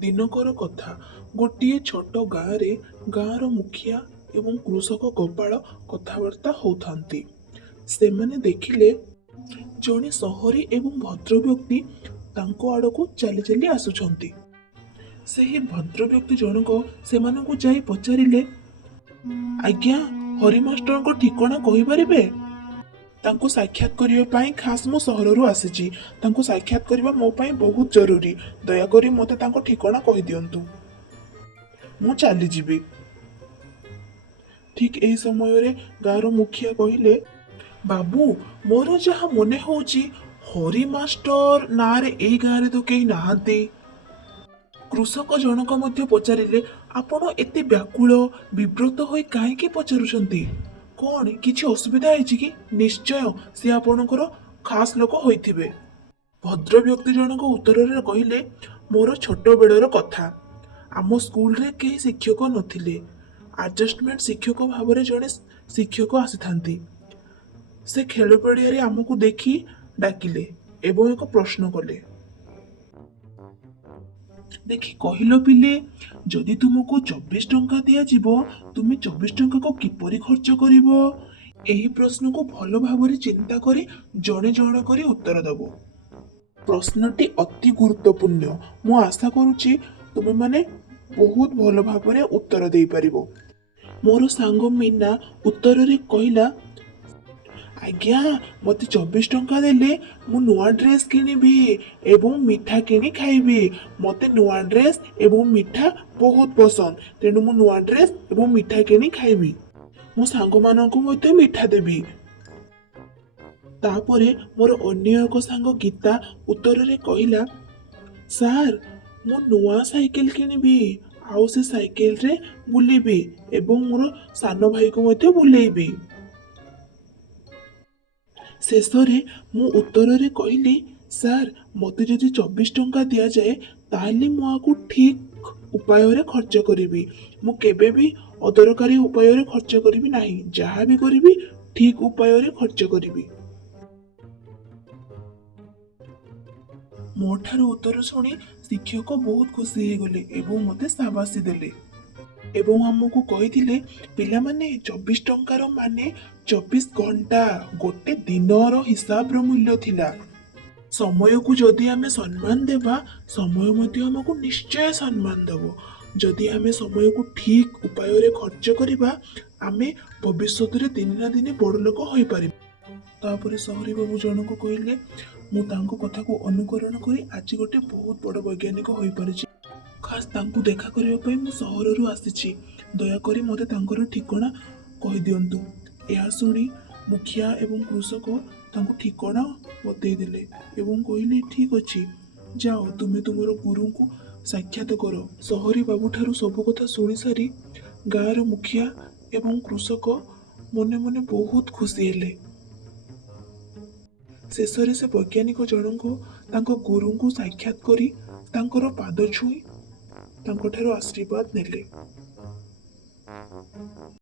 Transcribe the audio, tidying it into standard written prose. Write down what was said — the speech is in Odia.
ଦିନକର କଥା। ଗୋଟିଏ ଛୋଟ ଗାଁରେ ଗାଁର ମୁଖିଆ ଏବଂ କୃଷକ ଗୋପାଳ କଥାବାର୍ତ୍ତା ହେଉଥାନ୍ତି। ସେମାନେ ଦେଖିଲେ ଜଣେ ସହରୀ ଏବଂ ଭଦ୍ର ବ୍ୟକ୍ତି ତାଙ୍କ ଆଡ଼କୁ ଚାଲି ଚାଲି ଆସୁଛନ୍ତି। ସେହି ଭଦ୍ର ବ୍ୟକ୍ତି ଜଣକ ସେମାନଙ୍କୁ ଯାଇ ପଚାରିଲେ, ଆଜ୍ଞା, ହରି ମାଷ୍ଟରଙ୍କ ଠିକଣା କହିପାରିବେ? ତାଙ୍କୁ ସାକ୍ଷାତ କରିବା ପାଇଁ ଖାସ୍ ମୁଁ ସହରରୁ ଆସିଛି। ତାଙ୍କୁ ସାକ୍ଷାତ କରିବା ମୋ ପାଇଁ ବହୁତ ଜରୁରୀ। ଦୟାକରି ମୋତେ ତାଙ୍କ ଠିକଣା କହିଦିଅନ୍ତୁ। ମୁଁ ଚାଲିଯିବି। ଠିକ୍ ଏହି ସମୟରେ ଗାଁର ମୁଖିଆ କହିଲେ, ବାବୁ, ମୋର ଯାହା ମନେ ହେଉଛି ହରି ମାଷ୍ଟର ନାଁରେ ଏଇ ଗାଁରେ ତ କେହି ନାହାନ୍ତି। କୃଷକ ଜଣକ ମଧ୍ୟ ପଚାରିଲେ, ଆପଣ ଏତେ ବ୍ୟାକୁଳ ବିବ୍ରତ ହୋଇ କାହିଁକି ପଚାରୁଛନ୍ତି? କଣ କିଛି ଅସୁବିଧା ହେଇଛି କି? ନିଶ୍ଚୟ ସେ ଆପଣଙ୍କର ଖାସ୍ ଲୋକ ହୋଇଥିବେ। ଭଦ୍ର ବ୍ୟକ୍ତି ଜଣକ ଉତ୍ତରରେ କହିଲେ, ମୋର ଛୋଟ ବେଳର କଥା। ଆମ ସ୍କୁଲରେ କେହି ଶିକ୍ଷକ ନଥିଲେ। ଆଡଜଷ୍ଟମେଣ୍ଟ ଶିକ୍ଷକ ଭାବରେ ଜଣେ ଶିକ୍ଷକ ଆସିଥାନ୍ତି। ସେ ଖେଳ ପଡ଼ିଆରେ ଆମକୁ ଦେଖି ଡାକିଲେ ଏବଂ ଏକ ପ୍ରଶ୍ନ କଲେ, ଦେଖି କହିଲ ପିଲେ, ଯଦି ତୁମକୁ 24 ଟଙ୍କା ଦିଆଯିବ, ତୁମେ 24 ଟଙ୍କାକୁ କିପରି ଖର୍ଚ୍ଚ କରିବ? ଏହି ପ୍ରଶ୍ନକୁ ଭଲ ଭାବରେ ଚିନ୍ତା କରି ଜଣେ ଜଣ କରି ଉତ୍ତର ଦେବ। ପ୍ରଶ୍ନଟି ଅତି ଗୁରୁତ୍ୱପୂର୍ଣ୍ଣ। ମୁଁ ଆଶା କରୁଛି ତୁମେମାନେ ବହୁତ ଭଲ ଭାବରେ ଉତ୍ତର ଦେଇପାରିବ। ମୋର ସାଙ୍ଗ ମୀନା ଉତ୍ତରରେ କହିଲା, ଆଜ୍ଞା, ମୋତେ 24 ଟଙ୍କା ଦେଲେ ମୁଁ ନୂଆ ଡ୍ରେସ୍ କିଣିବି ଏବଂ ମିଠା କିଣି ଖାଇବି। ମୋତେ ନୂଆ ଡ୍ରେସ୍ ଏବଂ ମିଠା ବହୁତ ପସନ୍ଦ। ତେଣୁ ମୁଁ ନୂଆ ଡ୍ରେସ୍ ଏବଂ ମିଠା କିଣି ଖାଇବି। ମୋ ସାଙ୍ଗମାନଙ୍କୁ ମଧ୍ୟ ମିଠା ଦେବି। ତାପରେ ମୋର ଅନ୍ୟ ଏକ ସାଙ୍ଗ ଗୀତା ଉତ୍ତରରେ କହିଲା, ସାର୍, ମୁଁ ନୂଆ ସାଇକେଲ କିଣିବି ଆଉ ସେ ସାଇକେଲରେ ବୁଲିବି ଏବଂ ମୋର ସାନ ଭାଇକୁ ମଧ୍ୟ ବୁଲେଇବି। ଶେଷରେ ମୁଁ ଉତ୍ତରରେ କହିଲି, ସାର୍, ମୋତେ ଯଦି 24 ଟଙ୍କା ଦିଆଯାଏ ତାହେଲେ ମୁଁ ଆକୁ ଠିକ୍ ଉପାୟରେ ଖର୍ଚ୍ଚ କରିବି। ମୁଁ କେବେ ବି ଅଦରକାରୀ ଉପାୟରେ ଖର୍ଚ୍ଚ କରିବି ନାହିଁ। ଯାହା ବି କରିବି ଠିକ୍ ଉପାୟରେ ଖର୍ଚ୍ଚ କରିବି। ମୋ ଠାରୁ ଉତ୍ତର ଶୁଣି ଶିକ୍ଷକ ବହୁତ ଖୁସି ହେଇଗଲେ ଏବଂ ମୋତେ ସାବାସୀ ଦେଲେ ଏବଂ ଆମକୁ କହିଥିଲେ, ପିଲାମାନେ, 24 ଟଙ୍କାର ମାନେ 24 ଘଣ୍ଟା, ଗୋଟେ ଦିନର ହିସାବର ମୂଲ୍ୟ ଥିଲା। ସମୟକୁ ଯଦି ଆମେ ସମ୍ମାନ ଦେବା, ସମୟ ମଧ୍ୟ ଆମକୁ ନିଶ୍ଚୟ ସମ୍ମାନ ଦେବ। ଯଦି ଆମେ ସମୟକୁ ଠିକ୍ ଉପାୟରେ ଖର୍ଚ୍ଚ କରିବା, ଆମେ ଭବିଷ୍ୟତରେ ଦିନେ ନା ଦିନେ ବଡ଼ ଲୋକ ହୋଇପାରିବା। ତାପରେ ସହରୀ ବାବୁ ଜଣକ କହିଲେ, ମୁଁ ତାଙ୍କ କଥାକୁ ଅନୁକରଣ କରି ଆଜି ଗୋଟେ ବହୁତ ବଡ଼ ବୈଜ୍ଞାନିକ ହୋଇପାରିଛି। ଖାସ୍ ତାଙ୍କୁ ଦେଖା କରିବା ପାଇଁ ମୁଁ ସହରରୁ ଆସିଛି। ଦୟାକରି ମୋତେ ତାଙ୍କର ଠିକଣା କହିଦିଅନ୍ତୁ। ଏହା ଶୁଣି ମୁଖିଆ ଏବଂ କୃଷକ ତାଙ୍କୁ ଠିକଣା ବତେଇଦେଲେ ଏବଂ କହିଲେ, ଠିକ୍ ଅଛି, ଯାଅ ତୁମେ ତୁମର ଗୁରୁଙ୍କୁ ସାକ୍ଷାତ କର। ସହରୀ ବାବୁଠାରୁ ସବୁ କଥା ଶୁଣିସାରି ଗାଁର ମୁଖିଆ ଏବଂ କୃଷକ ମନେ ମନେ ବହୁତ ଖୁସି ହେଲେ। ଶେଷରେ ସେ ବୈଜ୍ଞାନିକ ଜଣଙ୍କ ତାଙ୍କ ଗୁରୁଙ୍କୁ ସାକ୍ଷାତ କରି ତାଙ୍କର ପାଦ ଛୁଇଁ ତାଙ୍କଠାରୁ ଆଶୀର୍ବାଦ ନେଲେ।